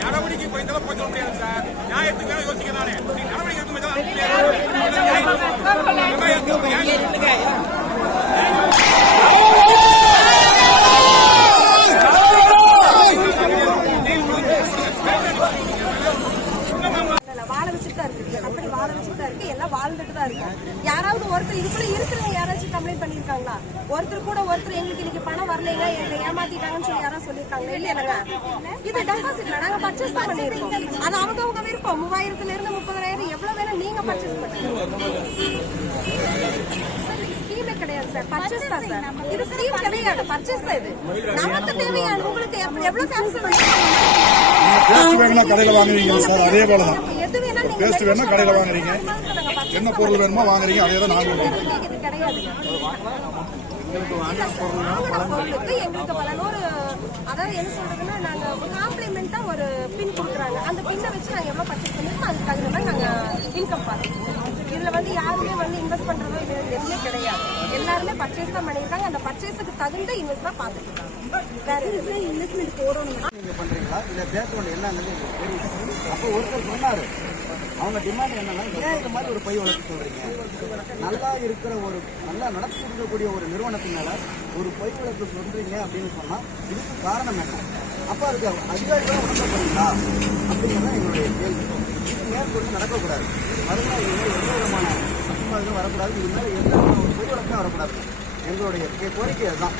நடவடிக்கை போய்த்தாலும் போய் சொல்ல முடியாது சார் நியாயத்துக்கு வேணும் யோசிக்க தானே நீ நடவடிக்கை எடுக்கும் போது தான் இல்ல, வாழ வச்சுட்டு தான் இருக்கு இந்த கம்பெனி வாழ வச்சுட்டு எல்லாம் வாழ்ந்துட்டு தான் இருக்கோம். யாராவது ஒருத்தர் இதுக்குள்ள இருக்கிறவங்க யாராச்சும் கம்ப்ளைண்ட் பண்ணிருக்காங்களா ஒருத்தர் கூட ஒருத்தர் எங்களுக்கு இன்னைக்கு பணம் வரலைங்க எங்களை ஏமாத்திட்டாங்கன்னு சொல்லி யாராவது சொல்லியிருக்காங்களா? இல்லையா இல்லைங்க இது டெபாசிட்ல நாங்க பர்ச்சேஸ் தான் பண்ணிருக்கோம் அது அவங்க அவங்க விருப்பம். மூவாயிரத்துல இருந்து முப்பதாயிரம் எவ்வளவு வேணா நீங்க பர்ச்சேஸ் பண்ணுங்க. சார். பர்ச்சேஸ் தான் சார். இது ஸ்கீம் கிடையாது. பர்ச்சேஸ் தான் இது. நமக்கு தேவையான உங்களுக்கு எவ்வளவு பேஸ்ட் வேணும்னா கடையில் வாங்குவீங்க சார். அதே போல தான் பேஸ்ட் வேணும்னா கடையில் வாங்குறீங்க. என்ன பொருள் வேணுமோ வாங்குறீங்க. அதே தான் நாங்களும் வாங்குறோம். எங்களுக்கு அதாவது என்ன சொல்றதுன்னா நாங்க காம்ப்ளிமெண்டா ஒரு பின் கொடுக்குறாங்க. அந்த பின்னை வச்சு நாங்க எவ்வளவு பர்ச்சேஸ் பண்ணிருக்கோம் அதுக்கு தகுந்த மாதிரி நாங்க இன்கம் பார்த்துக்கோம் இதுல வந்து யாருமே வந்து இன்வெஸ்ட் பண்றதோ இது எதுவுமே கிடையாது. எல்லாருமே பர்ச்சேஸ் தான் பண்ணிருக்காங்க அந்த பர்ச்சேஸுக்கு தகுந்த இன்வெஸ்ட் தான் பார்த்துட்டு இருக்காங்க. வேற எதுவுமே இன்வெஸ்ட்மெண்ட் போடணும் நீங்க பண்றீங்களா? இல்ல பேக்ரவுண்ட் என்னங்கிறது அப்போ ஒருத்தர் சொன்னாரு. அவங்க டிமாண்ட் என்னன்னா ஏன் இது மாதிரி ஒரு பை வளர்த்து சொல்றீங்க? நல்லா இருக்கிற ஒரு நல்லா நடத்தி இருக்கக்கூடிய ஒரு நிறுவனத்து மேல ஒரு பை வளர்த்து சொல்றீங்க அப்படின்னு சொன்னா இதுக்கு காரணம் என்ன? அப்ப அதுக்கு அதிகாரிகளா போறீங்களா அப்படிங்கிறத எங்களுடைய கேள்வி. இது மேற்கொண்டு நடக்கக்கூடாது? அதனால மனிதர்கள் வரக்கூடாது. இது மேலே எந்த ஒரு பொது வழக்கம் வரக்கூடாது. எங்களுடைய கோரிக்கை அதுதான்.